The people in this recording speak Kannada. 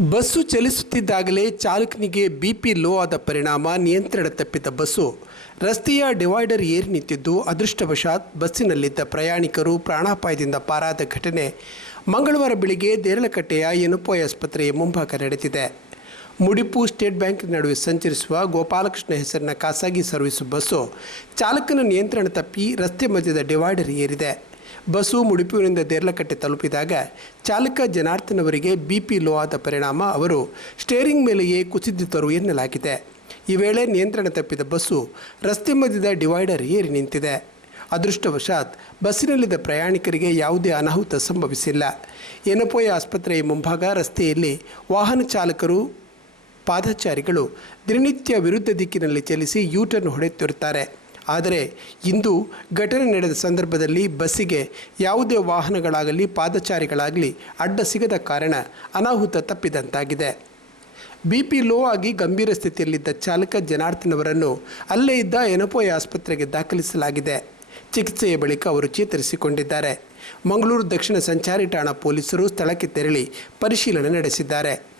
ಬಸ್ಸು ಚಲಿಸುತ್ತಿದ್ದಾಗಲೇ ಚಾಲಕನಿಗೆ ಬಿಪಿ ಲೋ ಆದ ಪರಿಣಾಮ ನಿಯಂತ್ರಣ ತಪ್ಪಿದ ಬಸ್ಸು ರಸ್ತೆಯ ಡಿವೈಡರ್ ಏರಿ ನಿಂತಿದ್ದು ಅದೃಷ್ಟವಶಾತ್ ಬಸ್ಸಿನಲ್ಲಿದ್ದ ಪ್ರಯಾಣಿಕರು ಪ್ರಾಣಾಪಾಯದಿಂದ ಪಾರಾದ ಘಟನೆ ಮಂಗಳವಾರ ಬೆಳಿಗ್ಗೆ ದೇರಳಕಟ್ಟೆಯ ಎನ್‌ಪೋಯ್ ಆಸ್ಪತ್ರೆಯ ಮುಂಭಾಗ ನಡೆದಿದೆ. ಮುಡಿಪು ಸ್ಟೇಟ್ ಬ್ಯಾಂಕ್ ನಡುವೆ ಸಂಚರಿಸುವ ಗೋಪಾಲಕೃಷ್ಣ ಹೆಸರಿನ ಖಾಸಗಿ ಸರ್ವಿಸ್ ಬಸ್ಸು ಚಾಲಕನ ನಿಯಂತ್ರಣ ತಪ್ಪಿ ರಸ್ತೆ ಮಧ್ಯದ ಡಿವೈಡರ್ ಏರಿದೆ. ಬಸ್ಸು ಮುಡಿಪುವಿನಿಂದ ದೇರ್ಲಕಟ್ಟೆ ತಲುಪಿದಾಗ ಚಾಲಕ ಜನಾರ್ದನ್ ಅವರಿಗೆ ಬಿಪಿ ಲೋ ಆದ ಪರಿಣಾಮ ಅವರು ಸ್ಟೇರಿಂಗ್ ಮೇಲೆಯೇ ಕುಸಿದಿದ್ದರು ಎನ್ನಲಾಗಿದೆ. ಈ ವೇಳೆ ನಿಯಂತ್ರಣ ತಪ್ಪಿದ ಬಸ್ಸು ರಸ್ತೆ ಮಧ್ಯದ ಡಿವೈಡರ್ ಏರಿ ನಿಂತಿದೆ. ಅದೃಷ್ಟವಶಾತ್ ಬಸ್ಸಿನಲ್ಲಿದ್ದ ಪ್ರಯಾಣಿಕರಿಗೆ ಯಾವುದೇ ಅನಾಹುತ ಸಂಭವಿಸಿಲ್ಲ. ಎನ್‌ಪೋಯ್ ಆಸ್ಪತ್ರೆಯ ಮುಂಭಾಗ ರಸ್ತೆಯಲ್ಲಿ ವಾಹನ ಚಾಲಕರು ಪಾದಚಾರಿಗಳು ದಿನನಿತ್ಯ ವಿರುದ್ಧ ದಿಕ್ಕಿನಲ್ಲಿ ಚಲಿಸಿ ಯೂಟರ್ನ್ ಹೊಡೆಯುತ್ತಿರುತ್ತಾರೆ. ಆದರೆ ಇಂದು ಘಟನೆ ನಡೆದ ಸಂದರ್ಭದಲ್ಲಿ ಬಸ್ಸಿಗೆ ಯಾವುದೇ ವಾಹನಗಳಾಗಲಿ ಪಾದಚಾರಿಗಳಾಗಲಿ ಅಡ್ಡ ಸಿಗದ ಕಾರಣ ಅನಾಹುತ ತಪ್ಪಿದಂತಾಗಿದೆ. ಬಿಪಿ ಲೋ ಆಗಿ ಗಂಭೀರ ಸ್ಥಿತಿಯಲ್ಲಿದ್ದ ಚಾಲಕ ಜನಾರ್ದನ್ ಅವರನ್ನು ಅಲ್ಲೇ ಇದ್ದ ಎನ್‌ಪೋಯ್ ಆಸ್ಪತ್ರೆಗೆ ದಾಖಲಿಸಲಾಗಿದೆ. ಚಿಕಿತ್ಸೆಯ ಬಳಿಕ ಅವರು ಚೇತರಿಸಿಕೊಂಡಿದ್ದಾರೆ. ಮಂಗಳೂರು ದಕ್ಷಿಣ ಸಂಚಾರಿ ಠಾಣಾ ಪೊಲೀಸರು ಸ್ಥಳಕ್ಕೆ ತೆರಳಿ ಪರಿಶೀಲನೆ ನಡೆಸಿದ್ದಾರೆ.